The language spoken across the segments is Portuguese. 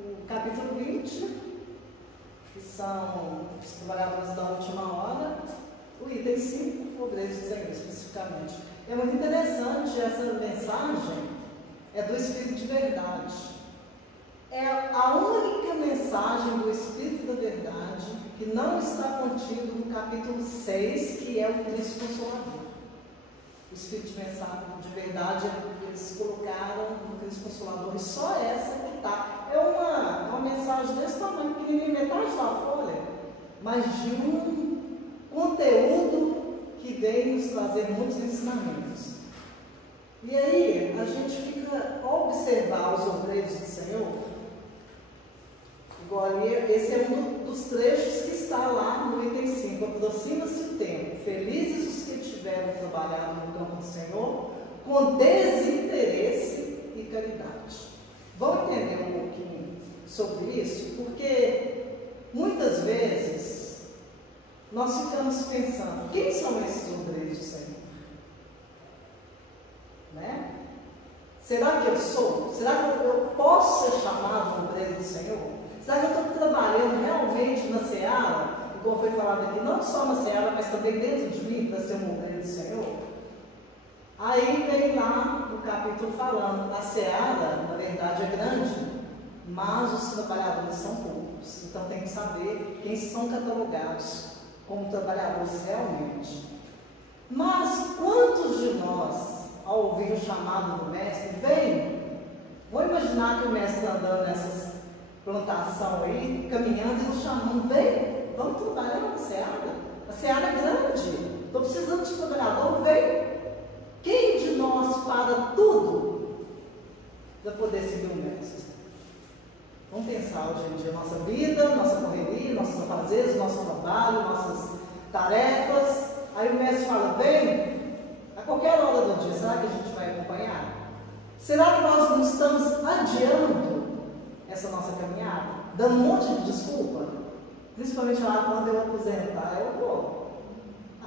o capítulo 20, que são os trabalhadores da última hora, o item 5, obreiros do Senhor, especificamente. É muito interessante essa mensagem, é do Espírito de Verdade. É a única mensagem do Espírito da Verdade que não está contido no capítulo 6, que é o Cristo Consolador. O Espírito de Verdade, eles colocaram no Cristo Consolador, e só essa que está. É uma mensagem desse tamanho, pequenininha, metade da folha, mas de um conteúdo que vem nos trazer muitos ensinamentos. E aí, a gente fica a observar os obreiros do Senhor. Igual ali, esse é um dos trechos que está lá no item 5. Aproxima-se o tempo. Felizes os que tiveram trabalhado no campo do Senhor com desinteresse e caridade. Vamos entender um pouquinho sobre isso? Porque muitas vezes nós ficamos pensando, quem são esses obreiros do Senhor? Né? Será que eu sou? Será que eu posso ser chamado obreiro do Senhor? Será que eu estou trabalhando realmente na seara? Como foi falado aqui, não só na seara, mas também dentro de mim, para ser um obreiro do Senhor? Aí vem lá no capítulo falando, a seara, na verdade, é grande, mas os trabalhadores são poucos. Então tem que saber quem são catalogados como trabalhadores realmente. Mas quantos de nós, ao ouvir o chamado do mestre, vem? Vou imaginar que o mestre andando nessas plantação aí, caminhando e nos chamando, vem, vamos trabalhar na seara. A seara é grande, estou precisando de trabalhador, vem. Quem de nós para tudo para poder seguir o mestre? Vamos pensar hoje em dia, nossa vida, nossa correria, nossos afazeres, nosso trabalho, nossas tarefas. Aí o mestre fala, vem, a qualquer hora do dia, será que a gente vai acompanhar? Será que nós não estamos adiando essa nossa caminhada, dando um monte de desculpa, principalmente lá quando eu aposentar, eu vou.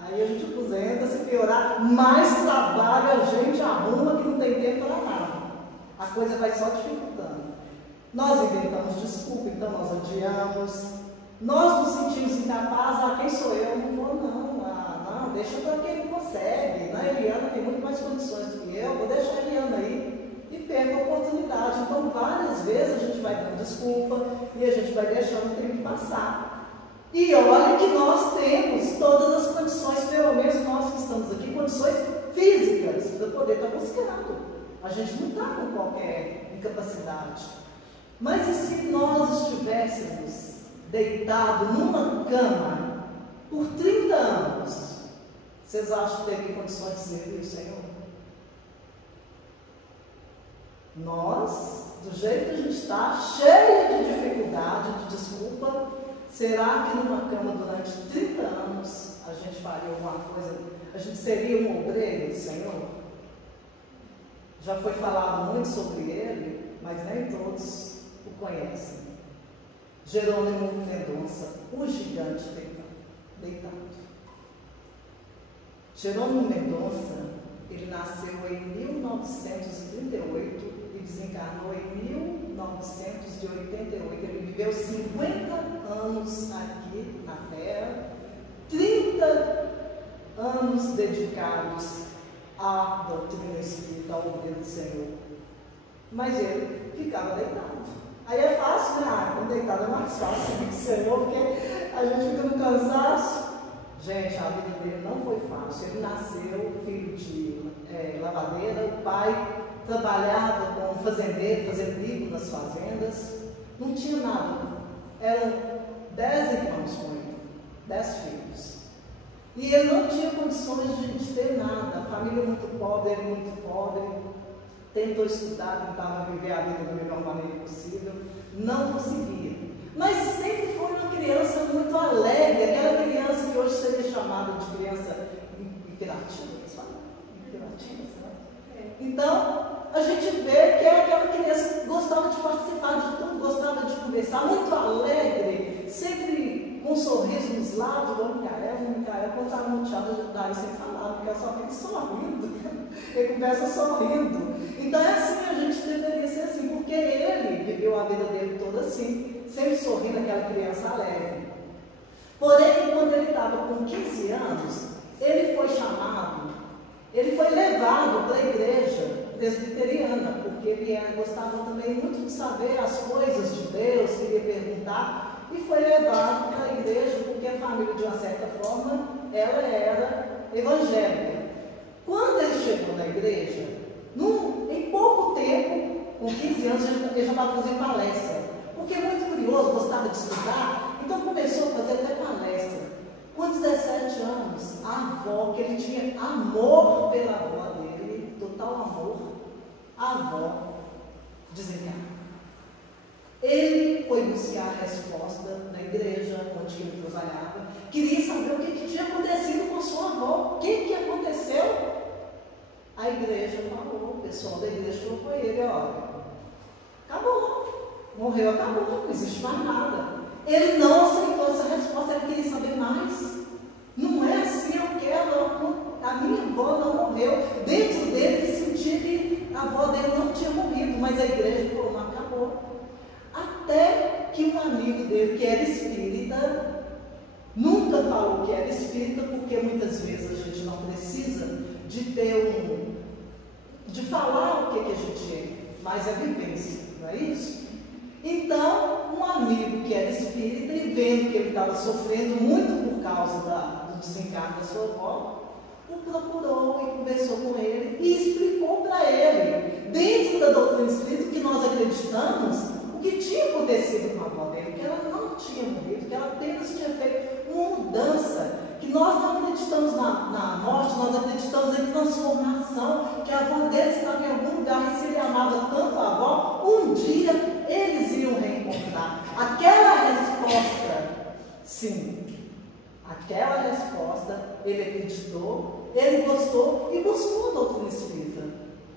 Aí a gente aposenta, se piorar, mais trabalho a gente arruma que não tem tempo para nada. A coisa vai só dificultando. Nós inventamos desculpa, então nós adiamos, nós nos sentimos incapazes, quem sou eu? Não vou não, não, deixa para quem consegue, a Eliana tem muito mais condições do que eu, vou deixar a Eliana aí. E pega a oportunidade. Então, várias vezes a gente vai dando desculpa e a gente vai deixando o tempo passar. E olha que nós temos todas as condições, pelo menos nós que estamos aqui, condições físicas para poder estar buscando. A gente não está com qualquer incapacidade. Mas e se nós estivéssemos deitados numa cama por 30 anos? Vocês acham que teria condições de servir o Senhor? Nós, do jeito que a gente está, cheio de dificuldade, de desculpa, será que numa cama durante 30 anos a gente faria alguma coisa? A gente seria um obreiro do Senhor? Já foi falado muito sobre ele, mas nem todos o conhecem. Jerônimo Mendonça, o gigante deitado. Jerônimo Mendonça, ele nasceu em 1938 e desencarnou em 1988. Ele viveu 50 anos aqui na Terra, 30 anos dedicados à doutrina espírita, ao obreiro do Senhor. Mas ele ficava deitado. Aí é fácil, né? Quando deitado é mais fácil seguir o Senhor, porque a gente fica no cansaço. Gente, a vida dele não foi fácil. Ele nasceu filho de lavadeira, o pai trabalhava como fazendeiro, fazendo bico nas fazendas, não tinha nada. Eram 10 irmãos com ele, 10 filhos. E ele não tinha condições de ter nada. A família muito pobre, ele muito pobre. Tentou estudar, tentava viver a vida da melhor maneira possível, não conseguia. Mas sempre foi uma criança muito alegre, aquela criança que hoje seria chamada de criança imperativa, né? Então, a gente vê que é aquela criança que gostava de participar de tudo, gostava de conversar, muito alegre, sempre com um sorriso nos lábios. O Micael, quando estava no teatro, ele sempre falava, porque ela só fica sorrindo, ele começa sorrindo. Então é assim, a gente deveria ser assim, porque ele viveu a vida dele toda assim. assim, sempre sorrindo, aquela criança alegre. Porém, quando ele estava com 15 anos, ele foi chamado, ele foi levado para a igreja presbiteriana, porque ele gostava também muito de saber as coisas de Deus, queria perguntar, e foi levado para a igreja, porque a família, de uma certa forma, ela era evangélica. Quando ele chegou na igreja, em pouco tempo, com 15 anos, ele já estava fazendo palestra, porque é muito curioso, gostava de estudar, então começou a fazer até palestra. Com 17 anos, a avó, que ele tinha amor pela avó dele, total amor, a avó desencarnou. Ele foi buscar a resposta na igreja onde ele trabalhava, queria saber o que tinha acontecido com sua avó, o que aconteceu. A igreja falou, o pessoal da igreja falou com ele, olha, acabou, morreu, acabou, não existe mais nada. Ele não aceitou essa resposta, ele queria saber mais. Não é assim, eu quero, a minha avó não morreu. Dentro dele ele sentia que a avó dele não tinha morrido, mas a igreja falou, não, acabou. Até que um amigo dele, que era espírita, nunca falou que era espírita, porque muitas vezes a gente não precisa de ter de falar o que a gente é, mas é vivência, não é isso? Então, um amigo que era espírita, e vendo que ele estava sofrendo muito por causa do desencarne da sua avó, o procurou e conversou com ele e explicou para ele, dentro da doutrina espírita, que nós acreditamos, o que tinha acontecido com a avó dele, que ela não tinha morrido, que ela apenas tinha feito uma mudança, que nós não acreditamos na morte, nós acreditamos em transformação, que a avó dele estava em algum lugar, e se ele amava tanto a avó, um dia eles iam reencontrar. Aquela resposta, sim, aquela resposta, ele acreditou, ele gostou e buscou a doutrina espírita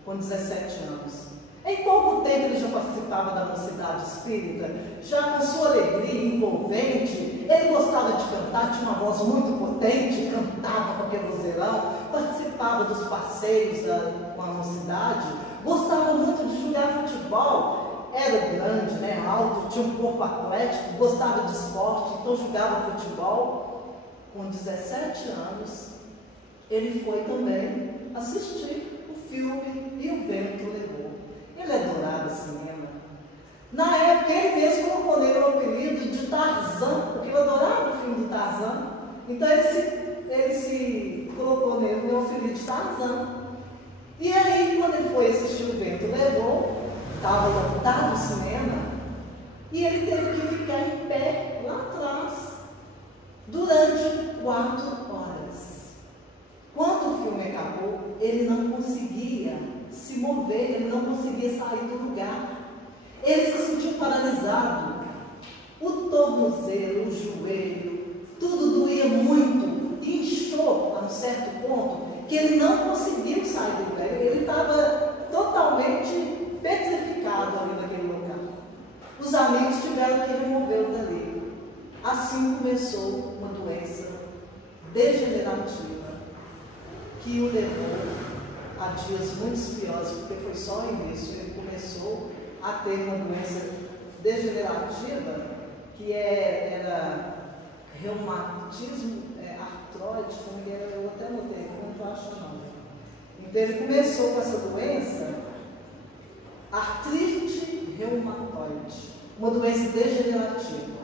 com 17 anos. Em pouco tempo ele já participava da mocidade espírita, já com sua alegria envolvente, ele gostava de cantar, tinha uma voz muito potente, cantava com aquele vozeirão, participava dos passeios com a mocidade, gostava muito de jogar futebol, era grande, né, alto, tinha um corpo atlético, gostava de esporte, então jogava futebol. Com 17 anos, ele foi também assistir o filme E o Vento Levou. Ele adorava cinema. Na época, ele mesmo colocou nele o apelido de Tarzan, porque ele adorava o filme do Tarzan. Então, ele se colocou nele o apelido de Tarzan. E aí, quando ele foi assistir O Vento Levou, estava lotado o cinema, e ele teve que ficar em pé lá atrás, durante 4 horas. Quando o filme acabou, ele não conseguia se mover, ele não conseguia sair do lugar. Ele se sentiu paralisado. O tornozelo, o joelho, tudo doía muito, e inchou a um certo ponto que ele não conseguiu sair do lugar. Ele estava totalmente petrificado ali naquele lugar. Os amigos tiveram que removê-lo dali. Assim começou uma doença degenerativa que o levou a dias muito piores, porque foi só o início. Ele começou a ter uma doença degenerativa que era reumatismo, artrose, como ele era, eu até notei, não estou achando. Então ele começou com essa doença, artrite reumatoide, uma doença degenerativa.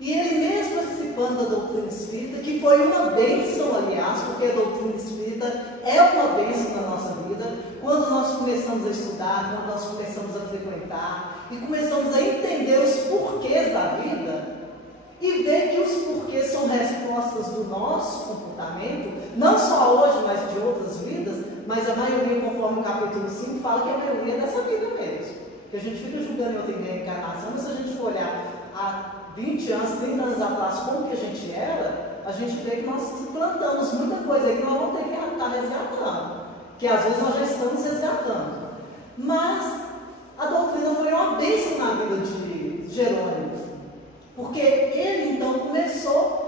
E ele mesmo participando da doutrina espírita, que foi uma bênção, aliás, porque a doutrina espírita é uma bênção na nossa vida, quando nós começamos a estudar, quando nós começamos a frequentar, e começamos a entender os porquês da vida, e ver que os porquês são respostas do nosso comportamento, não só hoje, mas de outras vidas, mas a maioria, conforme o capítulo 5, fala que a maioria é dessa vida mesmo. Que a gente fica julgando em outra reencarnação, mas se a gente for olhar há 20 anos, 30 anos atrás, como que a gente era, a gente vê que nós plantamos muita coisa aí que nós vamos ter que estar resgatando, que às vezes nós já estamos resgatando. Mas a doutrina foi uma bênção na vida de Jerônimo, porque ele então começou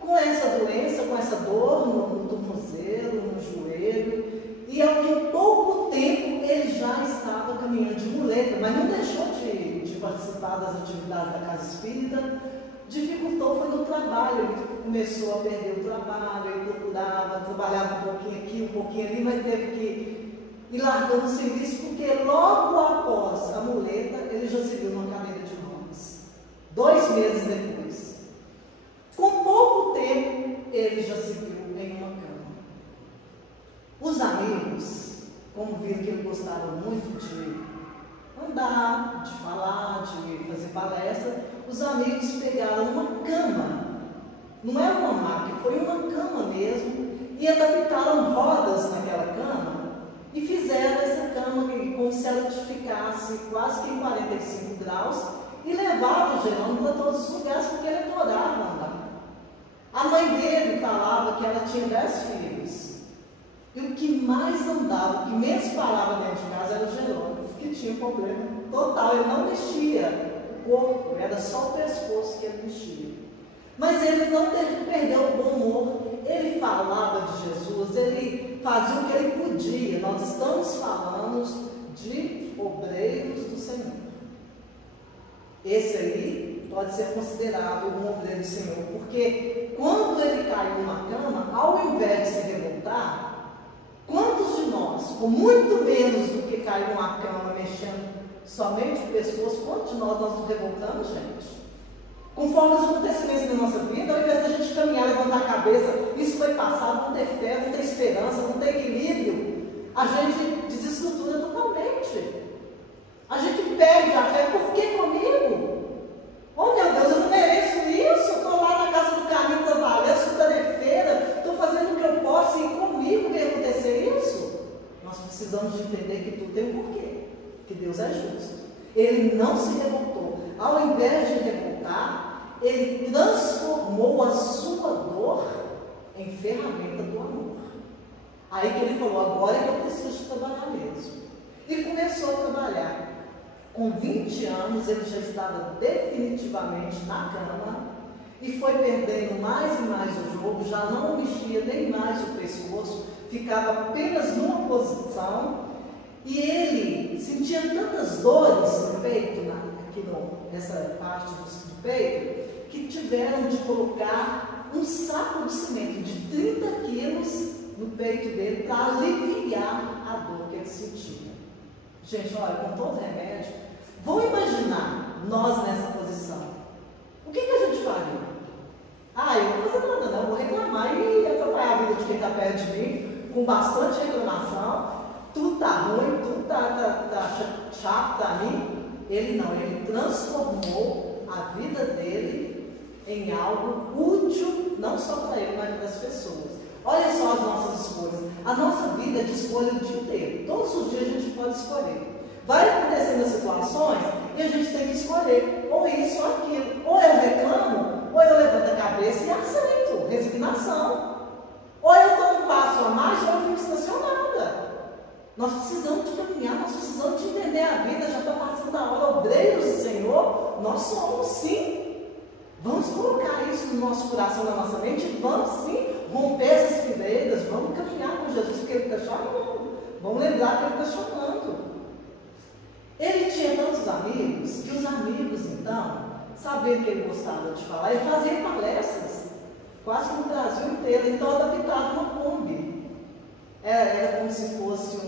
com essa doença, com essa dor no tornozelo, no joelho, e em pouco tempo ele já estava caminhando de muleta, mas não deixou de participar das atividades da casa espírita. Dificultou foi no trabalho, ele começou a perder o trabalho, ele procurava, trabalhava um pouquinho aqui, um pouquinho ali, mas teve que ir largando o serviço, porque logo após a muleta, ele já se viu numa cadeira de rodas. 2 meses depois. Com pouco tempo, ele já se viu em uma cama. Os amigos, como viram que ele gostava muito de andar, de falar, de fazer palestra, os amigos pegaram uma cama, não era uma maca, foi uma cama mesmo, e adaptaram rodas naquela cama e fizeram essa cama como se ela ficasse quase que em 45 graus e levavam o Jerônimo para todos os lugares, porque ele adorava andar. A mãe dele falava que ela tinha 10 filhos, e o que mais andava, o que menos parava dentro de casa era o Jerônimo, que tinha um problema total, ele não mexia o corpo, era só o pescoço que ele mexia. Mas ele não perdeu o bom humor, ele falava de Jesus, ele fazia o que ele podia. Nós estamos falando de obreiros do Senhor. Esse aí pode ser considerado um obreiro do Senhor, porque quando ele caiu numa cama, ao invés de se revoltar, quantos de nós, com muito menos do que caiu numa cama mexendo somente o pescoço, quantos de nós nos revoltamos, gente? Conforme os acontecimentos da nossa vida, ao invés da gente caminhar, levantar a cabeça, isso foi passado, não ter fé, não ter esperança, não ter equilíbrio, a gente desestrutura totalmente. A gente perde a fé. Por que comigo? Oh meu Deus, eu não mereço isso, eu estou lá na casa do caminho trabalhando, sou tarefeira, estou fazendo o que eu posso e comigo vai acontecer isso? Nós precisamos de entender que tudo tem um porquê, que Deus é justo. Ele não se revoltou. Ao invés de revoltar, ele transformou a sua dor em ferramenta do amor. Aí que ele falou, agora é que eu preciso de trabalhar mesmo. E começou a trabalhar. Com 20 anos, ele já estava definitivamente na cama e foi perdendo mais e mais o jogo, já não mexia nem mais o pescoço, ficava apenas numa posição. E ele sentia tantas dores no peito, aqui nessa parte do peito, que tiveram de colocar um saco de cimento de 30 quilos no peito dele para aliviar a dor que ele sentia. Gente, olha, com todo remédio, vamos imaginar nós nessa posição. O que a gente faria? Eu não vou fazer nada não, vou reclamar e atrapalhar a vida de quem está perto de mim, com bastante reclamação. Tudo está ruim, tudo está chato para mim. Ele não, ele transformou a vida dele em algo útil, não só para ele, mas para as pessoas. Olha só as nossas escolhas. A nossa vida é de escolha o dia inteiro. Todos os dias a gente pode escolher. Vai acontecendo situações e a gente tem que escolher ou isso ou aquilo. Ou eu reclamo, ou eu levanto a cabeça e aceito. Resignação. Ou eu dou um passo a mais, ou eu fico estacionada. Nós precisamos de caminhar, nós precisamos de entender a vida, já está passando a hora, obreiros do Senhor, nós somos sim. Vamos colocar isso no nosso coração, na nossa mente, vamos sim romper essas fileiras, vamos caminhar com Jesus, porque Ele está chamando, vamos lembrar que Ele está chamando. Ele tinha tantos amigos, que os amigos então, sabendo que ele gostava de falar, ele fazia palestras, quase que no Brasil inteiro, então adaptava uma Kombi. Era como se fosse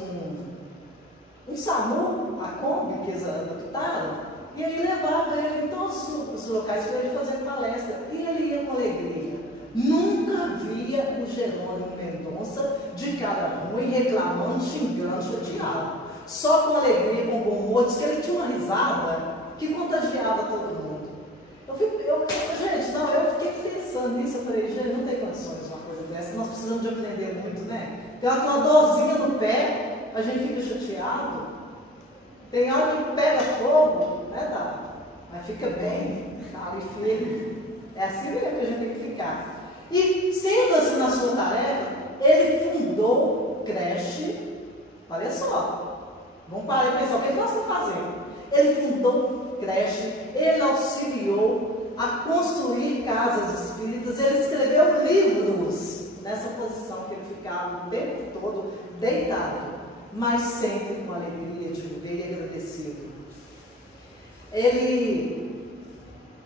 um SAMU, a Kombi que eles adaptaram, e ele levava ele em todos os locais para ele fazer palestra, e ele ia com alegria. Nunca via o Jerônimo Mendonça de cara ruim, reclamando, xingando, chateado. Só com alegria, com bom humor, diz que ele tinha uma risada que contagiava todo mundo. Gente, eu fiquei pensando nisso, eu falei, gente, não tem condições de uma coisa dessa, nós precisamos de aprender muito, né? Tem uma dorzinha no pé, a gente fica chateado. Tem hora que pega fogo, né, Dada? Mas fica bem, tá ali firme. É assim mesmo que a gente tem que ficar. E sendo assim na sua tarefa, ele fundou creche. Olha só, vamos parar e pensar, o que nós estamos fazendo? Ele fundou creche, ele auxiliou a construir casas espíritas, ele escreveu livros nessa posição que ele ficava o tempo todo deitado. mas sempre com alegria de viver e agradecido. Ele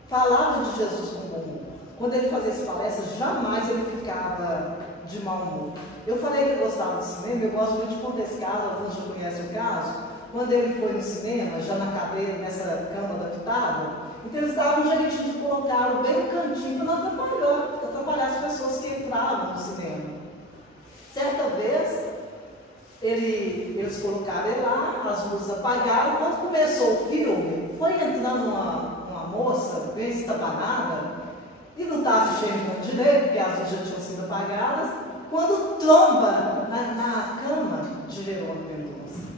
falava de Jesus com bom humor. Quando ele fazia as palestras, jamais ele ficava de mau humor. Eu falei que eu gostava do cinema, eu gosto muito de contar esse caso, alguns já conhecem o caso. Quando ele foi no cinema, já na cadeira, nessa cama adaptada, então eles davam um jeitinho de colocá-lo bem no cantinho para não atrapalhar as pessoas que entravam no cinema. Certa vez, eles colocaram ele lá, as luzes apagaram. Quando começou o filme, foi entrando uma moça bem estabanada e não estava enxergando direito, porque as luzes já tinham sido apagadas, quando tromba na cama de Jerônimo Mendonça.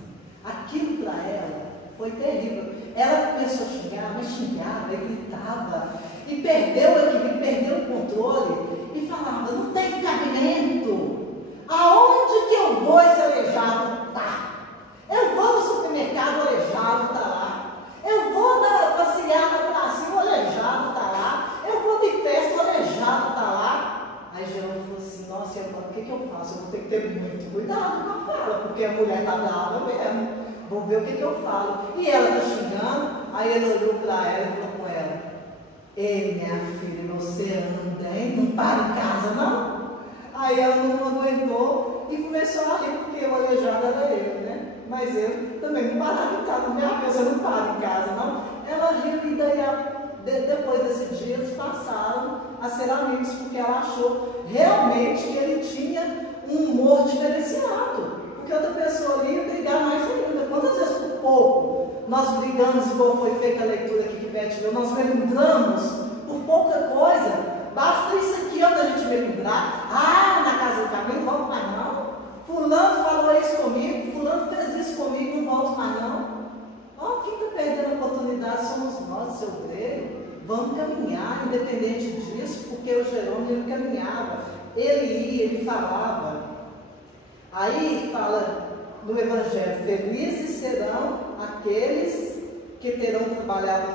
Aquilo para ela foi terrível. Ela começou a xingar, mas xingava e gritava, e perdeu o equilíbrio, perdeu o controle, e falava: não tem cabimento. Aonde que eu vou, esse aleijado tá? Eu vou no supermercado, o aleijado tá lá. Eu vou passear na pracinha, o aleijado tá lá. Eu vou de festa, o aleijado tá lá. Aí Jerônimo falou assim: nossa, o que eu faço? Eu vou ter que ter muito cuidado com o que eu falo, porque a mulher tá brava mesmo. Vou ver o que eu falo. E ela tá xingando. Aí ele olhou para ela e falou com ela: ei, minha filha, você anda, hein? Não para em casa, não? Aí ela não aguentou e começou a rir, porque o aleijado era ele, né? Mas ele também não parava em casa. Minha filha, você não para em casa, não? Ela riu e daí, depois desse dia, eles passaram a ser amigos, porque ela achou realmente que ele tinha um humor diferenciado. Porque outra pessoa ali ia brigar mais ainda. Quantas vezes por pouco nós brigamos, igual foi feita a leitura aqui que Beth leu, nós melindramos por pouca coisa. Basta isso aqui, ó, da gente melindrar. Ah, na casa do caminho, não volto mais não. Fulano falou isso comigo, fulano fez isso comigo, não volto mais não. Ó, quem está perdendo a oportunidade somos nós, seu obreiro. Vamos caminhar, independente disso, porque o Jerônimo, ele caminhava, ele ia, ele falava. Aí fala no Evangelho: felizes serão aqueles que terão trabalhado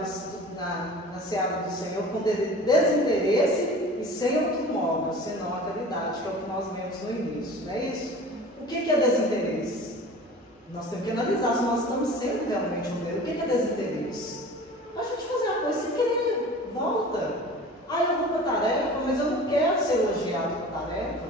na seara do Senhor com desinteresse e sem outro móvel, senão a caridade, que é o que nós vemos no início, não é isso? O que é desinteresse? Nós temos que analisar se nós estamos sendo realmente um deles. O que é desinteresse? A gente fazer uma coisa sem querer, volta. Aí eu vou para a tarefa, mas eu não quero ser elogiado por tarefa.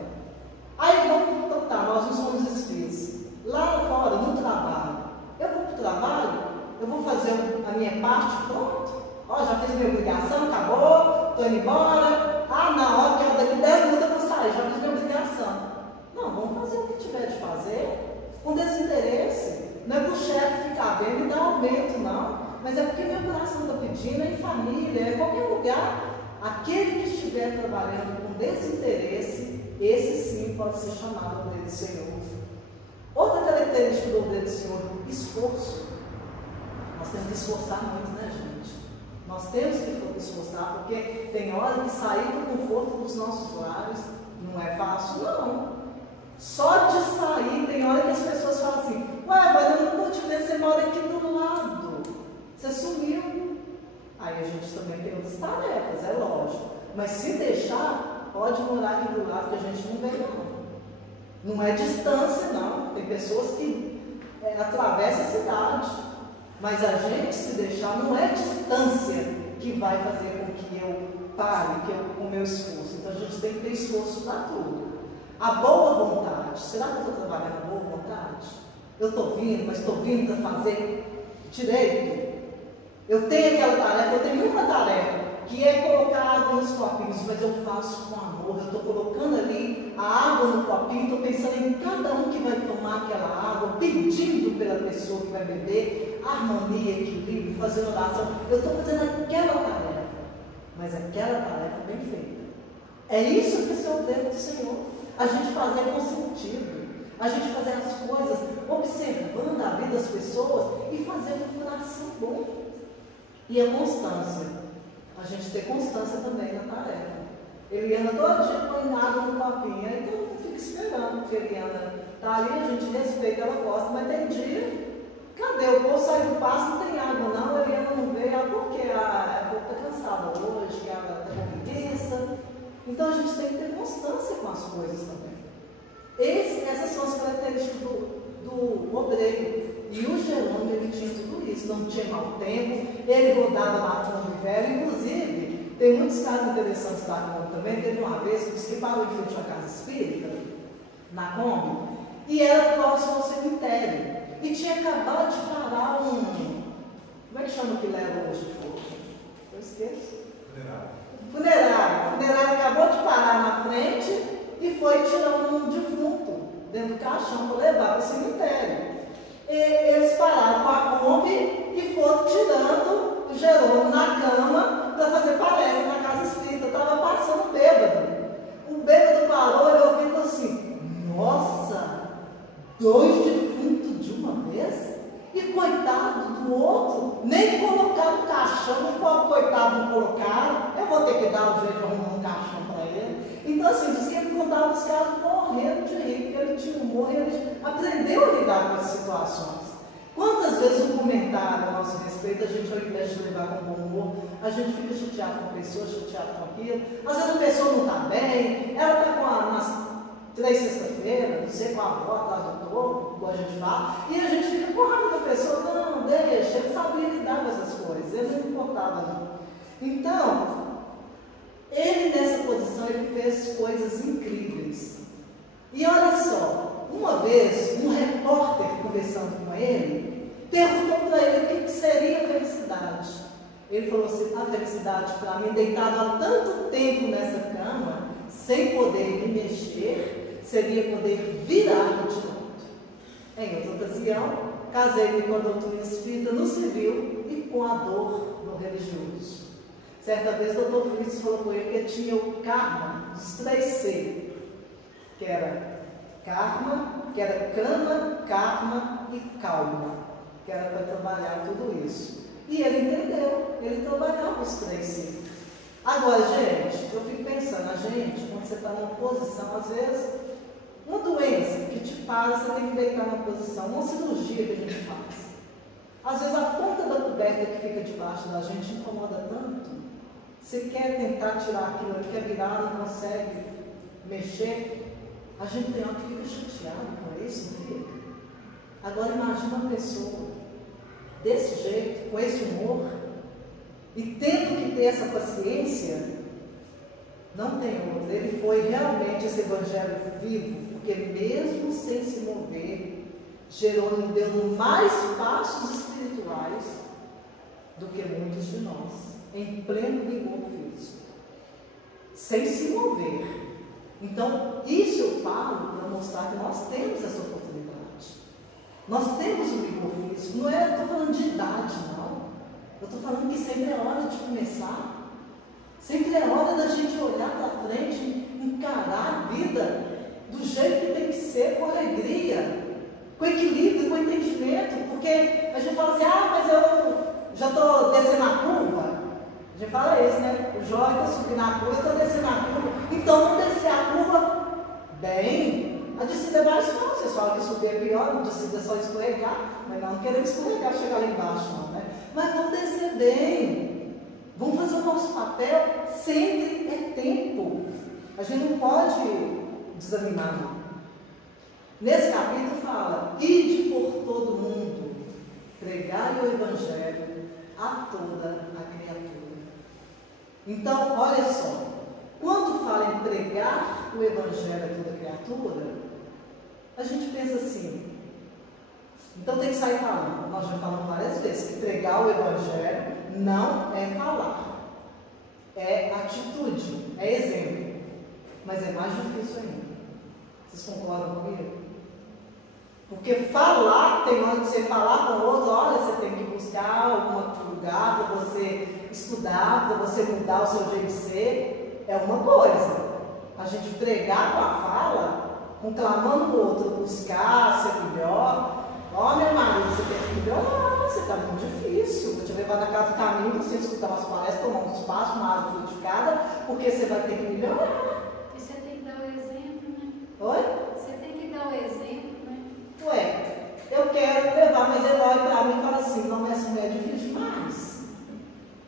Aí vamos, tá, nós não somos espíritos. Lá fora, no trabalho, eu vou para o trabalho, eu vou fazer a minha parte, pronto. Ó, já fiz minha obrigação, acabou, estou indo embora. Ah, não, ó, que daqui 10 minutos eu vou sair, já fiz minha obrigação. Não, vamos fazer o que tiver de fazer, com desinteresse. Não é para o chefe ficar bem e dar aumento, não. Mas é porque meu coração está pedindo, é em família, é em qualquer lugar. Aquele que estiver trabalhando com desinteresse, esse sim pode ser chamado obreiro do Senhor. Outra característica do obreiro do Senhor: esforço. Nós temos que esforçar muito, né, gente? Nós temos que esforçar, porque tem hora que sair do conforto dos nossos lares não é fácil, não. Só de sair, tem hora que as pessoas falam assim: ué, mas eu não estou te vendo, você mora aqui do lado, você sumiu. Aí a gente também tem outras tarefas, é lógico. Mas se deixar, pode morar aqui do lado que a gente não vê, não. Não é distância, não. Tem pessoas que atravessam a cidade. Mas a gente, se deixar, não é distância que vai fazer com que eu pare, com o meu esforço. Então a gente tem que ter esforço para tudo. A boa vontade. Será que eu estou trabalhando a boa vontade? Eu estou vindo, mas estou vindo para fazer direito? Eu tenho aquela tarefa, eu tenho uma tarefa, que é colocar água nos copinhos, mas eu faço com amor. Eu estou colocando ali a água no copinho, estou pensando em cada um que vai tomar aquela água, pedindo pela pessoa que vai beber, harmonia, equilíbrio, fazendo oração. Eu estou fazendo aquela tarefa, mas aquela tarefa bem feita. É isso que é ser obreiro do Senhor. A gente fazer com sentido, a gente fazer as coisas observando a vida das pessoas e fazer com coração bom. E a constância, a gente ter constância também na tarefa. Eliana todo dia põe água no copinho, aí todo mundo fica esperando, porque Eliana está ali, a gente respeita, ela gosta, mas tem dia, cadê? O povo sai do passo, não tem água não, a Eliana não veio, porque ela está cansada hoje, ela está com preguiça. Então a gente tem que ter constância com as coisas também. Essas são as características do do obreiro. E o Jerônimo, ele tinha tudo isso, não tinha mau tempo, ele rodava na Kombi velha, inclusive, tem muitos casos interessantes da Kombi também. Teve uma vez que disse que parou em frente a uma casa espírita, na Kombi, e era próximo ao cemitério. E tinha acabado de parar um. Como é que chama o que leva hoje de fogo? Eu esqueço. Funerário. O funerário acabou de parar na frente e foi tirando um defunto dentro do caixão para levar para o cemitério. E eles pararam com a Kombi e foram tirando o Jerônimo na cama para fazer palestra na casa espírita. Estava passando bêbado. O bêbado parou, olhou e falou assim: nossa, 2 defuntos de uma vez? E coitado do outro, nem colocaram o caixão, o pobre coitado não colocaram, eu vou ter que dar um jeito de arrumar um caixão para ele. Então, assim, diz que ele contava os casos morrendo de rir, porque ele tinha humor e ele aprendeu a lidar com essas situações. Quantas vezes um comentário a nosso respeito, a gente, ao invés de levar com bom humor, a gente fica chateado com a pessoa, chateado com aquilo. Às vezes a pessoa não está bem, ela está nas 3 sexta-feira, não sei, com a avó atrás do topo, igual a gente fala, e a gente fica com raiva da pessoa. Não, deixa, ele sabia lidar com essas coisas, ele não importava não. Então, ele nessa posição, ele fez coisas incríveis. E olha só, uma vez, um repórter conversando com ele, perguntou para ele o que seria a felicidade. Ele falou assim: a felicidade para mim, deitado há tanto tempo nessa cama, sem poder me mexer, seria poder virar de lado. Em outra ocasião, casei-me com a doutrina espírita no civil e com a dor no religioso. Certa vez o doutor Fritz falou com ele que tinha o karma dos 3 C, que era karma, que era cama, karma e calma, que era para trabalhar tudo isso. E ele entendeu, ele trabalhava os 3 C. Agora, gente, eu fico pensando, a gente, quando você está numa posição, às vezes, uma doença que te para, você tem que deitar numa posição, uma cirurgia que a gente faz. Às vezes a ponta da coberta que fica debaixo da gente incomoda tanto. Você quer tentar tirar aquilo, quer virar, não consegue mexer. A gente tem hora que fica chateado com isso, não fica? Agora imagina uma pessoa desse jeito, com esse humor, e tendo que ter essa paciência. Não tem outra. Ele foi realmente esse evangelho vivo, porque mesmo sem se mover, Jerônimo deu mais passos espirituais do que muitos de nós, em pleno vigor físico, sem se mover. Então, isso eu falo para mostrar que nós temos essa oportunidade. Nós temos o vigor físico. Não é, eu estou falando de idade, não. Eu estou falando que sempre é hora de começar. Sempre é hora da gente olhar para frente, encarar a vida do jeito que tem que ser, com alegria, com equilíbrio, com entendimento. Porque a gente fala assim: ah, mas eu já estou descendo a curva. A gente fala isso, né? O jovem está subindo a curva, eu estou descendo a curva. Então vamos descer a curva bem. A descida é mais fácil. Vocês falam que subir é pior, a descida é só escorregar. Mas não queremos escorregar, chegar lá embaixo, não, né? Mas vamos descer bem. Vamos fazer o nosso papel, sempre é tempo. A gente não pode desanimar, não. Nesse capítulo fala: ide por todo mundo, pregai o evangelho a toda a criatura. Então, olha só, quando fala em pregar o evangelho a toda criatura, a gente pensa assim, então tem que sair falando. Nós já falamos várias vezes que pregar o evangelho não é falar, é atitude, é exemplo, mas é mais difícil ainda. Vocês concordam comigo? Porque falar, tem hora de você falar com o outro: olha, você tem que buscar algum lugar para você estudar, para você mudar o seu jeito de ser, é uma coisa. A gente pregar com a fala, conclamando o outro, buscar ser melhor. Ó, minha Maria, você tem que melhorar, você está muito difícil. Vou te levar na casa do caminho, você escutar umas palestras, tomar uns passos, uma água frutificada, porque você vai ter que melhorar. E você tem que dar o exemplo, né? Oi? Você tem que dar o exemplo, né? Ué, eu quero levar, mas ele olha para mim e fala assim: não, essa mulher é difícil demais.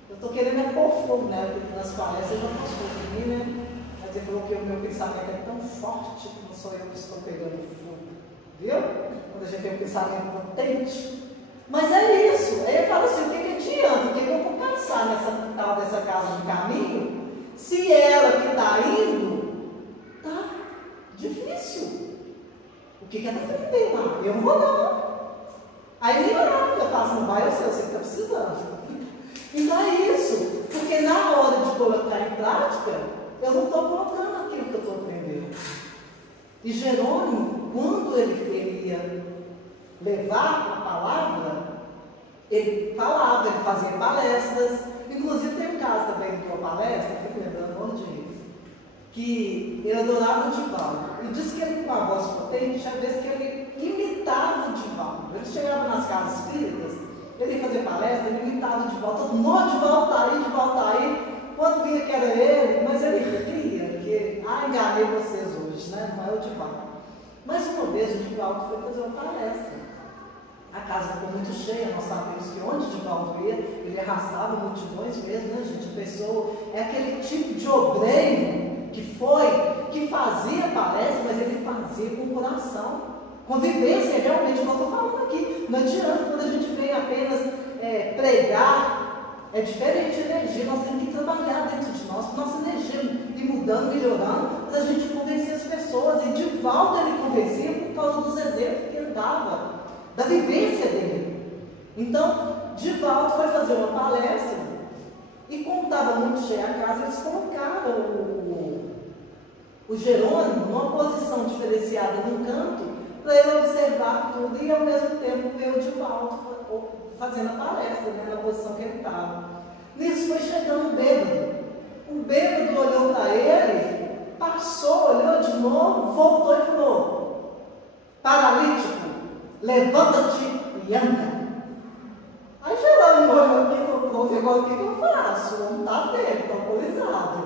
Eu estou querendo é pôr fogo nela, porque nas palestras eu já posso fogo em mim, né? Mas ele falou que o meu pensamento é tão forte que não sou eu que estou pegando fogo. Viu? Quando a gente tem um pensamento potente. Mas é isso. Aí eu falo assim, o que adianta? O que eu vou pensar nessa tal dessa casa de caminho? Se ela que está indo, tá difícil. O que ela aprender lá? Eu não vou não. Aí nem orar, eu faço, não vai, eu sei que está precisando. Então é isso. Porque na hora de colocar em prática, eu não estou colocando aquilo que eu estou aprendendo. E Jerônimo, quando ele queria levar a palavra, ele falava, ele fazia palestras. Inclusive tem um caso também de uma palestra, fico lembrando onde que ele adorava o Divaldo. E disse que ele, com a voz potente, tinha vezes que ele imitava o Divaldo. Ele chegava nas casas espíritas, ele ia fazer palestra, ele imitava o Divaldo. Todo mundo, Divaldo tá aí, Divaldo tá aí. Quando via que era ele, mas ele ria, que, enganei vocês hoje, né? Não é o Divaldo. Mas uma vez o Divaldo foi fazer uma palestra. A casa ficou muito cheia, nós sabemos que onde o Divaldo ia, ele arrastava multidões mesmo, né, gente? A pessoa é aquele tipo de obreiro que fazia palestra, mas ele fazia com o coração. Convivência, realmente, como eu estou falando aqui. Não adianta quando a gente vem apenas pregar, é diferente a energia, nós temos que trabalhar dentro de nós, nossa energia ir mudando, melhorando, para a gente convencer as pessoas. E Divaldo ele convencia por causa dos exemplos que ele dava, da vivência dele. Então, Divaldo foi fazer uma palestra e, como estava muito cheia a casa, eles colocaram o Jerônimo numa posição diferenciada num canto para ele observar tudo e ao mesmo tempo ver o Divaldo fazendo a palestra, né, na posição que ele estava. Nisso foi chegando um bêbado. O bêbado olhou para ele, passou, olhou de novo, voltou e falou: paralítico, levanta-te e anda. Aí Jerônimo olhou aqui e falou: pronto, agora o que eu faço? Não está bem, está alcoolizado.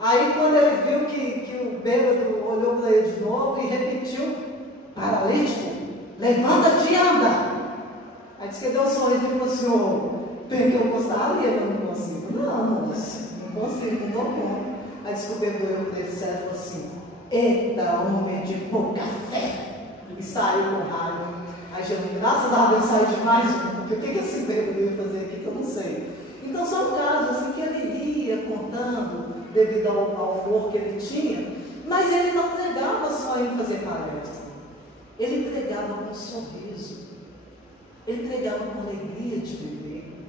Aí quando ele viu que o bêbado olhou para ele de novo e repetiu: paralítico, levanta-te e anda. Aí disse que ele deu um sorriso e falou assim: bem que eu gostaria, mas não consigo. Não, moço, não consigo, não dou conta. Aí disse que o bêbado olhou para ele e falou assim: eita, homem de pouca fé. E saiu com raiva. Aí Jerônimo, graças a Deus, saiu de mais um, porque o que esse bêbado ia fazer aqui que eu não sei. Então são casos assim que ele ia contando devido ao amor que ele tinha, mas ele não pregava só em fazer palestra. Ele pregava com um sorriso, ele pregava com alegria de viver.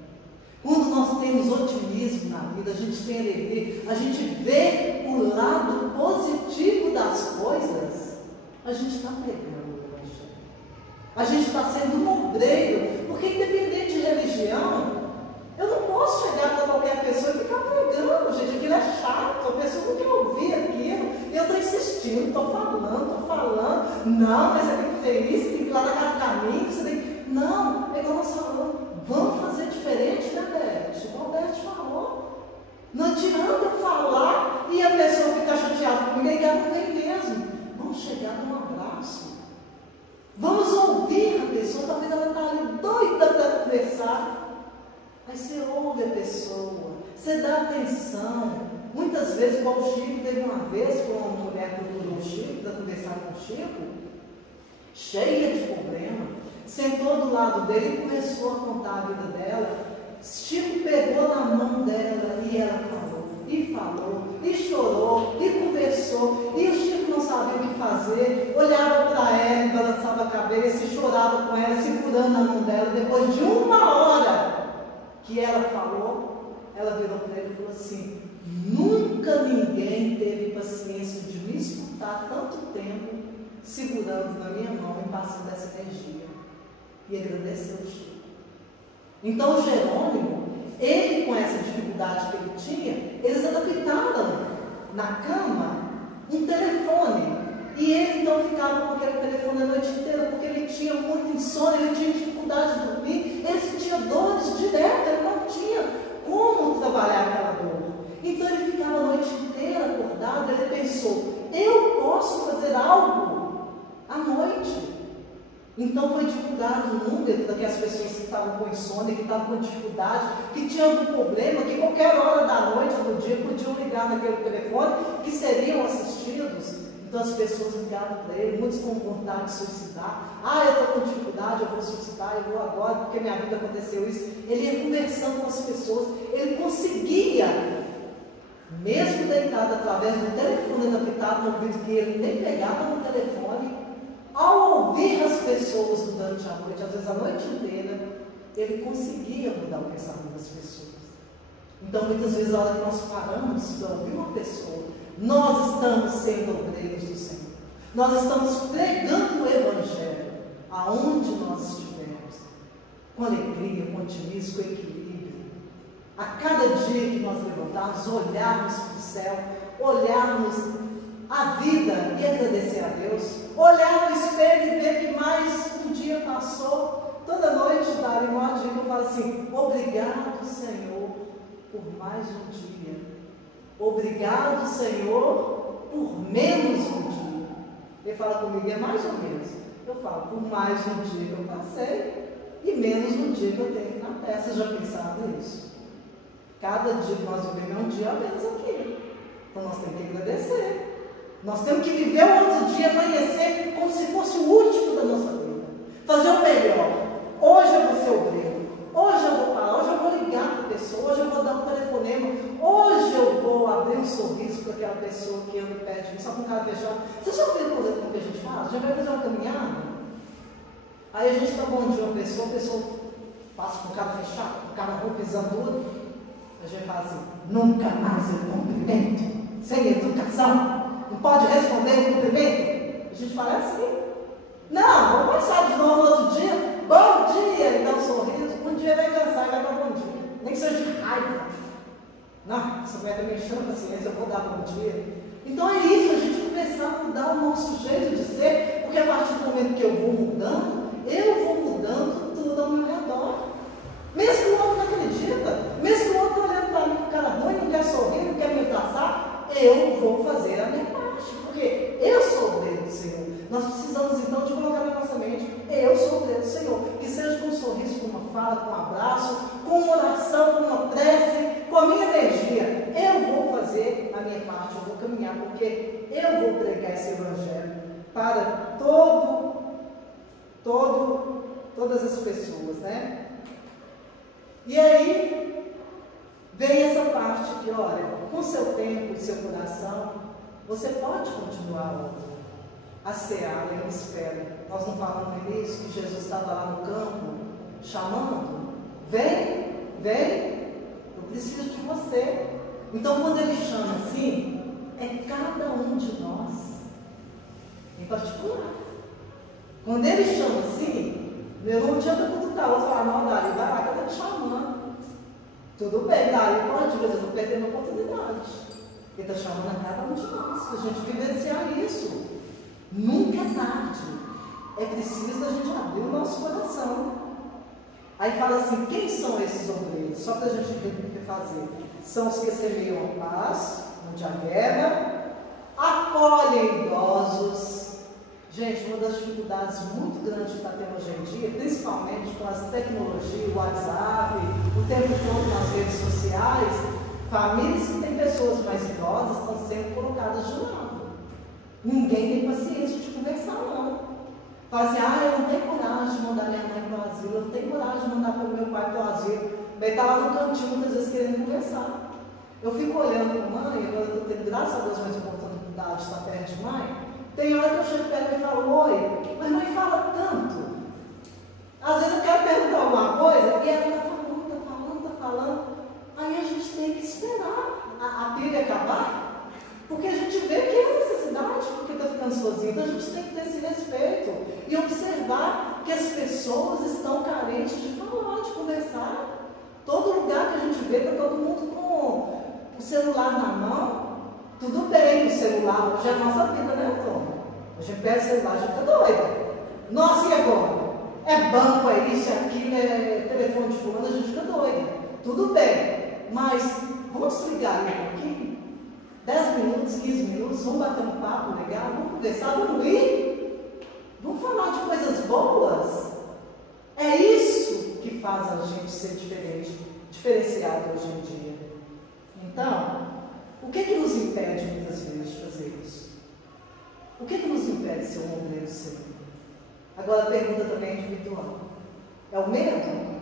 Quando nós temos otimismo na vida, a gente tem alegria, a gente vê o lado positivo das coisas, a gente está pregando o Evangelho. A gente está sendo um obreiro, porque independente de religião, eu não posso chegar para qualquer pessoa e ficar pregando, gente, aquilo é chato, a pessoa não quer ouvir aquilo, e eu estou insistindo, estou falando, não, mas você tem que fazer isso, tem que ir lá na casa do caminho, você tem que... Não, é igual nós falamos, vamos fazer diferente, né, Beth? Igual a Beth falou. Não adianta falar e a pessoa ficar chateada comigo, e ela não vem mesmo. Vamos chegar num abraço. Vamos ouvir a pessoa, talvez ela está ali doida para conversar. Aí você ouve a pessoa, você dá atenção. Muitas vezes, igual o Chico, teve uma vez com uma mulher que procurou o Chico, para conversar com o Chico, cheia de problema. Sentou do lado dele e começou a contar a vida dela. Chico pegou na mão dela e ela falou, e chorou, e conversou, e o Chico não sabia o que fazer, olhava para ela, balançava a cabeça e chorava com ela, segurando a mão dela. Depois de 1 hora que ela falou, ela virou para ele e falou assim: nunca ninguém teve paciência de me escutar tanto tempo segurando na minha mão e passando essa energia. E agradeceu o Chico. Então o Jerônimo, ele com essa dificuldade que ele tinha, eles adaptaram na cama um telefone. E ele então ficava com aquele telefone a noite inteira, porque ele tinha muito insônia, ele tinha dificuldade de dormir, ele sentia dores diretas, ele não tinha como trabalhar aquela dor. Então ele ficava a noite inteira acordado. Ele pensou: eu posso fazer algo à noite. Então foi divulgado o número daquelas pessoas que estavam com insônia, que estavam com dificuldade, que tinham algum problema, que qualquer hora da noite ou do dia podiam ligar naquele telefone, que seriam assistidos. Então as pessoas ligavam para ele, muitos com vontade de suicidar. Ah, eu estou com dificuldade, eu vou suicidar, eu vou agora, porque minha vida aconteceu isso. Ele ia conversando com as pessoas, ele conseguia, mesmo deitado através do telefone adaptado no ouvido, que ele nem pegava no telefone, ao ouvir as pessoas durante a noite, às vezes a noite inteira, ele conseguia mudar o pensamento das pessoas. Então, muitas vezes, a hora que nós paramos para ouvir uma pessoa, nós estamos sendo obreiros do Senhor. Nós estamos pregando o Evangelho aonde nós estivermos, com alegria, com otimismo, com equilíbrio. A cada dia que nós levantarmos, olharmos para o céu, olharmos a vida e agradecer a Deus, olhar no espelho e ver que mais um dia passou. Toda noite, Dari, no dia que eu falo assim: obrigado, Senhor, por mais um dia. Obrigado, Senhor, por menos um dia. Ele fala comigo: é mais ou menos. Eu falo: por mais um dia que eu passei e menos um dia que eu tenho na terra. Vocês já pensaram nisso? Cada dia que nós vivemos é um dia a menos aqui. Então nós temos que agradecer. Nós temos que viver o outro dia, amanhecer como se fosse o último da nossa vida. Fazer o melhor. Hoje eu vou ser obreiro. Hoje eu vou parar. Hoje eu vou ligar para a pessoa. Hoje eu vou dar um telefonema. Hoje eu vou abrir um sorriso para aquela pessoa que anda perto de mim, só com o cara fechado. Vocês já ouviram coisa como que a gente faz? Já vai fazer uma caminhada? Aí a gente dá bom dia a uma pessoa, a pessoa passa com o cara fechado, com o cara pisando tudo. A gente fala assim: nunca mais eu cumprimento. Sem educação. Não pode responder o cumprimento? A gente fala assim: não, vamos passar de novo no outro dia. Bom dia, ele dá um sorriso. Um dia vai cansar e vai dar bom dia. Nem que seja de raiva. Não, essa mulher está me enchendo a paciência, eu vou dar bom dia. Então é isso, a gente começar a mudar o nosso jeito de ser, porque a partir do momento que eu vou mudando tudo ao meu redor. Mesmo que o outro não acredita, mesmo que o outro olhando para mim com cara ruim, não quer sorrir, não quer me abraçar, eu vou fazer a minha parte, porque eu sou o obreiro do Senhor. Nós precisamos então de colocar na nossa mente: eu sou o obreiro do Senhor. Que seja com um sorriso, com uma fala, com um abraço, com uma oração, com uma prece, com a minha energia. Eu vou fazer a minha parte, eu vou caminhar, porque eu vou pregar esse Evangelho para todas as pessoas, né? E aí vem essa parte que, olha, com seu tempo e seu coração, você pode continuar a seara e a espera. Nós não falamos no início que Jesus estava lá no campo chamando: vem, eu preciso de você. Então, quando ele chama assim, é cada um de nós em particular. Quando ele chama assim, eu não adianta cutucar o outro, falar: não, Dari, vai lá que eu estou te chamando. Tudo bem, Dari, pode, mas eu estou perdendo a oportunidade. Ele está chamando a cada um de nós, para a gente vivenciar isso. Nunca é tarde. É preciso a gente abrir o nosso coração. Aí fala assim: quem são esses obreiros? Só para a gente refazer. São os que semeiam a paz, onde há guerra, acolhem idosos. Gente, uma das dificuldades muito grandes que está tendo hoje em dia, principalmente com as tecnologias, o WhatsApp, o tempo todo nas redes sociais, famílias que têm pessoas mais idosas estão sendo colocadas de lado. Ninguém tem paciência de conversar, não. Fala assim: eu não tenho coragem de mandar minha mãe para o asilo, eu não tenho coragem de mandar para o meu pai para o asilo. Ele está lá no cantinho, muitas vezes querendo conversar. Eu fico olhando para a mãe, agora eu estou tendo, graças a Deus, mais oportunidade de estar perto de mãe. Tem hora que eu chego perto e falo: oi, mas mãe fala tanto. Às vezes eu quero perguntar alguma coisa e ela está falando. Aí a gente tem que esperar a pilha acabar, porque a gente vê que é necessidade, porque está ficando sozinho. Então a gente tem que ter esse respeito e observar que as pessoas estão carentes de falar, de conversar. Todo lugar que a gente vê, está todo mundo com o celular na mão. Tudo bem, o celular hoje é a nossa vida, né, Antônio? A gente pega o celular, a gente está doida. Nossa, e agora? É banco, é isso, é aquilo, é telefone de fulano, a gente fica doida. Tudo bem, mas vamos desligar aí um pouquinho? 10 minutos, 15 minutos, vamos bater um papo legal, vamos conversar, vamos ir? Vamos falar de coisas boas? É isso que faz a gente ser diferenciado hoje em dia. Então, o que nos impede muitas vezes de fazer isso? impede ser um obreiro seu. Agora a pergunta também é individual. É o medo?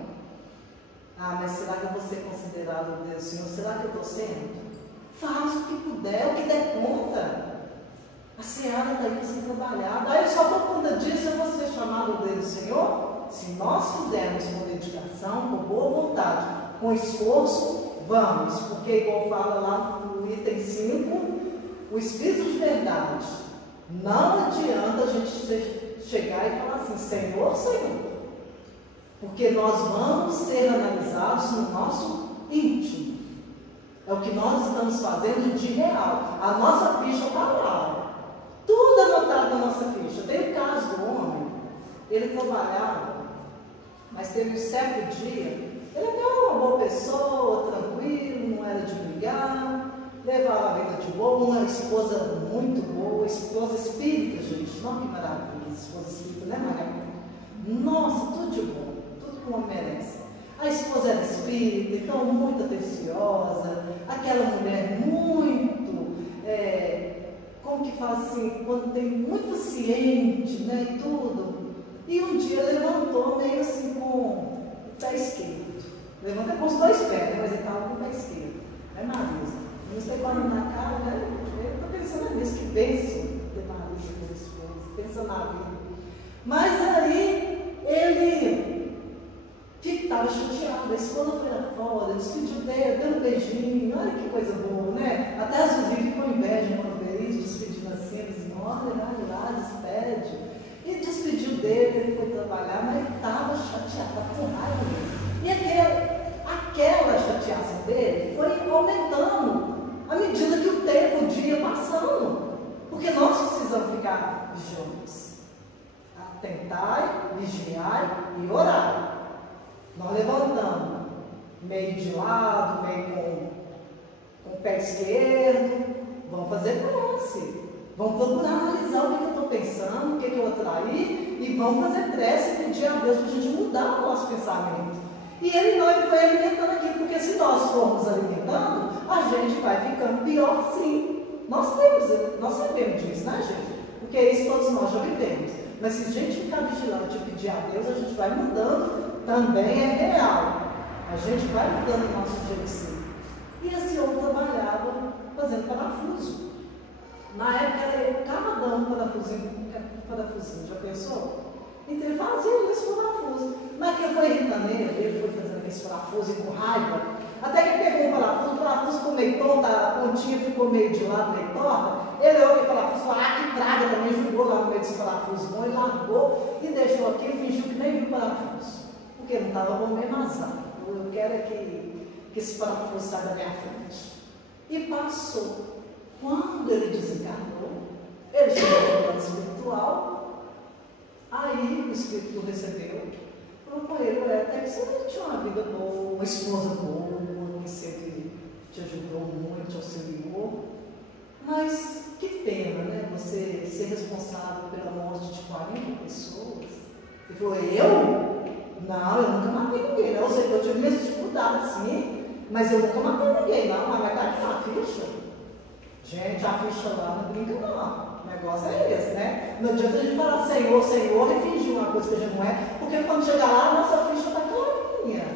Ah, mas será que eu vou ser considerado obreiro do Senhor? Será que eu estou sendo? Faz o que puder, o que der conta. A seara está aí para ser trabalhada. Ah, eu só dou conta disso, eu vou ser chamado obreiro do Senhor? Se nós fizermos com dedicação, com boa vontade, com esforço, vamos. Porque, igual fala lá no item 5, o Espírito de verdade. Não adianta a gente chegar e falar assim, Senhor, Senhor. Porque nós vamos ser analisados no nosso íntimo. É o que nós estamos fazendo de real. A nossa ficha está lá. Tudo anotado na nossa ficha. Tem o caso do homem. Ele trabalhava, mas teve um certo dia. Ele até era uma boa pessoa, tranquilo, não era de brigar, levava a vida de boa, uma esposa muito boa, esposa espírita, gente. Não, que maravilha, esposa espírita, né, Maria? Nossa, tudo de bom. Que o homem merece. A esposa era espírita, então muito atenciosa, aquela mulher muito, como que fala assim, quando tem muito paciente, né, e tudo. E um dia levantou meio assim com o pé esquerdo. Levanta com os dois pés, mas ele estava com o pé esquerdo. É Marisa. Não sei qual na cara, né? Eu estou pensando nisso, que bênção ter Marisa como esposa, pensando na vida. Mas aí ele estava chateado, a esposa foi lá fora, despediu dele, deu um beijinho, olha que coisa boa, né? Até às vezes ficou inveja quando vê isso, despedindo assim, eles dizem, olha, vai lá, despede. E despediu dele, ele foi trabalhar, mas ele estava chateado, estava com raiva mesmo. E aquela chateação dele foi aumentando à medida que o tempo, o dia passando. Porque nós precisamos ficar vigilantes. Atentai, vigiai e orai. Nós levantamos, meio de lado, meio com o pé esquerdo, vamos fazer prece. Vamos procurar analisar o que eu estou pensando, o que eu atraí, e vamos fazer prece e pedir a Deus para a gente mudar o nosso pensamento. E ele foi alimentando aqui, porque se nós formos alimentando, a gente vai ficando pior sim. Nós sabemos disso, né, gente? Porque isso todos nós já vivemos. Mas se a gente ficar vigilante e pedir a Deus, a gente vai mudando. Também é real. A gente vai mudando o nosso jeito de ser. E esse homem trabalhava fazendo parafuso. Na época era cada parafusinho, já pensou? Então ele fazia esse parafuso. Mas quem foi irritando ele foi fazendo esse parafuso com raiva. Até que pegou o parafuso ficou meio torto, a pontinha ficou meio de lado, meio torta. Ele olhou o parafuso e falou, que traga também, jogou lá no meio desse parafuso bom e largou e deixou aqui e fingiu que nem viu o parafuso. Porque não estava bom mesmo azar. Eu quero é que esse parafuso saia da minha frente. E passou. Quando ele desencarnou, ele chegou no plano espiritual, aí o espírito o recebeu, falou com ele, até que você tinha uma vida boa, uma esposa boa, que sempre te ajudou muito, te auxiliou, mas que pena, né, você ser responsável pela morte de 40 pessoas. Ele falou, eu? Não, eu nunca matei ninguém, não. Eu sei que eu tive minhas dificuldades, sim, mas eu nunca matei ninguém, não. Mas vai estar aqui na ficha. Gente, a ficha lá não brinca, não. O negócio é esse, né? Não adianta a gente falar Senhor, Senhor e fingir uma coisa que a gente não é, porque quando chegar lá, a nossa ficha está clarinha.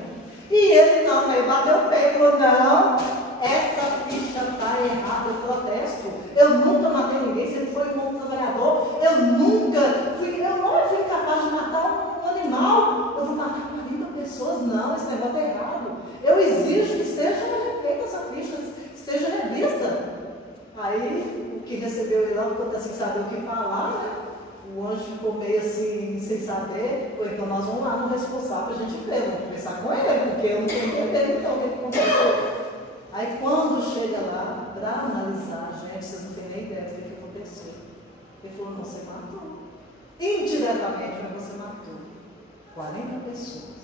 E ele não, ele bateu o pé e falou, não, essa ficha está errada, eu protesto. Eu nunca matei ninguém, sempre foi um bom trabalhador, eu nunca fui incapaz de matar um animal. Eu vou matar 40 pessoas, não, esse negócio é errado. Eu exijo que seja refeita essa ficha, seja revista. Aí, o que recebeu ele lá ficou até sem saber o que falar, né? O anjo ficou meio assim, sem saber, ou então nós vamos lá no responsável para a gente ver, vamos conversar com ele, porque eu não estou entendendo então o que aconteceu. Aí quando chega lá, para analisar, gente, vocês não têm nem ideia do que aconteceu. Ele falou, não, você matou. Indiretamente, mas você matou 40 pessoas.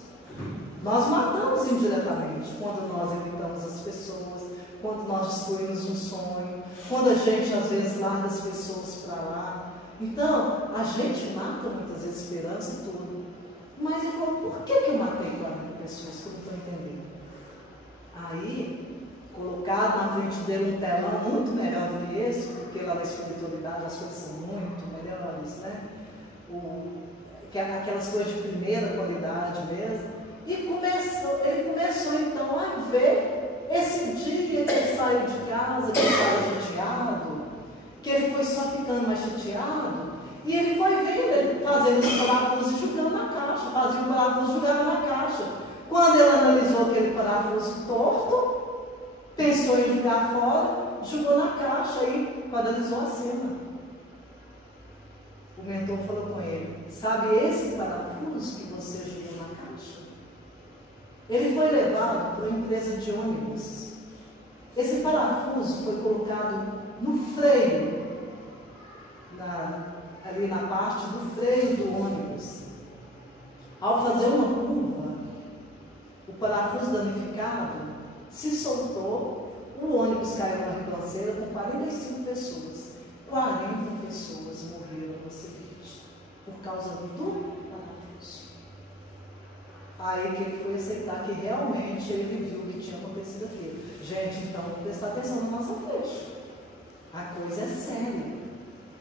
Nós matamos indiretamente quando nós evitamos as pessoas, quando nós destruímos um sonho, quando a gente às vezes larga as pessoas para lá. Então, a gente mata muitas vezes esperança e tudo. Mas eu falo, por que eu matei 40 pessoas? Que eu não estou entendendo. Aí, colocado na frente dele um telão muito melhor do que esse, porque lá na espiritualidade as coisas são muito melhores, né? Aquelas coisas de primeira qualidade mesmo. E ele começou então a ver esse dia que ele saiu de casa, que ele estava chateado, que ele foi só ficando mais chateado, e ele foi vendo ele fazendo os parafusos e jogando na caixa, fazia um parafuso e jogava na caixa. Quando ele analisou aquele parafuso torto, pensou em jogar fora, jogou na caixa e paralisou a cena. O mentor falou com ele: sabe esse parafuso que você jogou na caixa? Ele foi levado para uma empresa de ônibus. Esse parafuso foi colocado no freio, ali na parte do freio do ônibus. Ao fazer uma curva, o parafuso danificado se soltou, o ônibus caiu na ribanceira com 45 pessoas. 40 pessoas morreram no acidente por causa do parafuso. Aí que ele foi aceitar que realmente ele viu o que tinha acontecido aqui. Gente, então, prestar atenção na nossa flecha. A coisa é séria.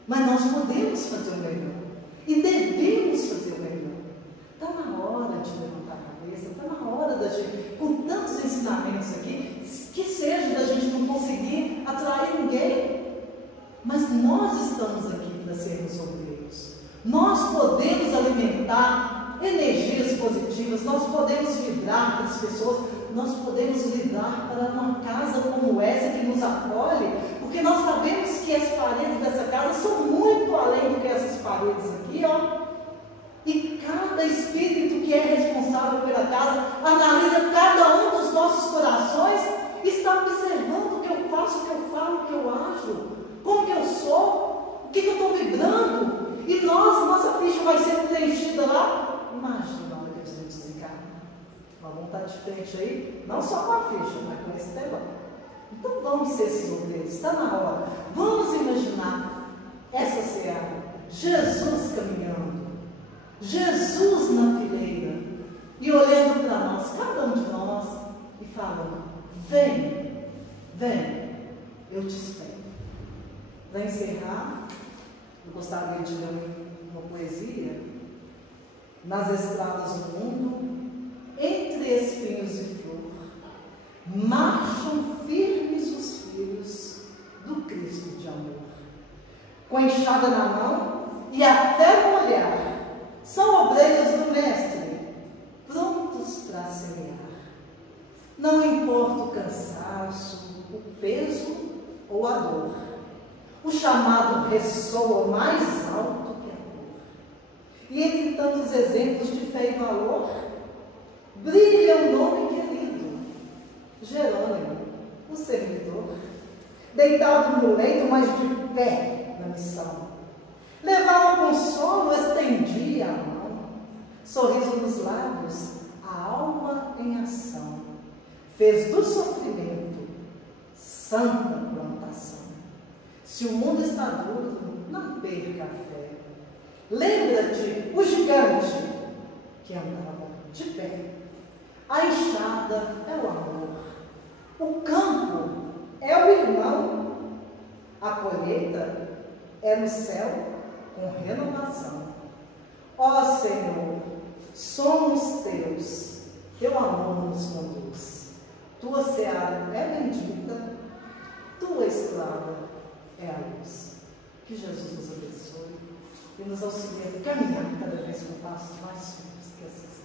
Mas nós podemos fazer o melhor. E devemos fazer o melhor. Está na hora de levantar a cabeça, está na hora da gente, com tantos ensinamentos aqui, que seja da gente não conseguir atrair ninguém. Mas nós estamos aqui para sermos obreiros. Nós podemos alimentar energias positivas, nós podemos vibrar para as pessoas, nós podemos vibrar para uma casa como essa que nos acolhe, porque nós sabemos que as paredes dessa casa são muito além do que essas paredes aqui, ó. E cada espírito que é responsável pela casa analisa cada um dos nossos corações e está observando o que eu faço, o que eu falo, o que eu acho, como que eu sou, o que eu estou vibrando. E nossa ficha vai ser preenchida lá. Imagina na hora que a gente desencarna. Nós vamos estar de frente aí, não só com a ficha, mas com esse telão. Então vamos ser esses obreiros, está na hora. Vamos imaginar essa seara, Jesus caminhando, Jesus na fileira, e olhando para nós, cada um de nós, e falando: vem, vem, eu te espero. Para encerrar, eu gostaria de ler uma poesia. Nas estradas do mundo, entre espinhos e flor, marcham firmes os filhos do Cristo de amor. Com a enxada na mão e a fé no olhar, são obreiros do Mestre, prontos para semear. Não importa o cansaço, o peso ou a dor, o chamado ressoa mais alto que a dor. E entre tantos exemplos de fé e valor, brilha o nome querido, Jerônimo, o servidor, deitado no leito, mas de pé na missão. Levava consolo, estendia a mão, sorriso nos lábios, a alma em ação. Fez do sofrimento santa plantação. Se o mundo está duro, não perca a fé. Lembra-te, o gigante que andava de pé. A enxada é o amor, o campo é o irmão, a colheita é no céu com renovação. Ó Senhor, somos teus, teu amor nos conduz. Tua seara é bendita, tua escrava é a luz. Que Jesus nos abençoe e nos auxilie a caminhar cada vez com passos mais firmes que essas.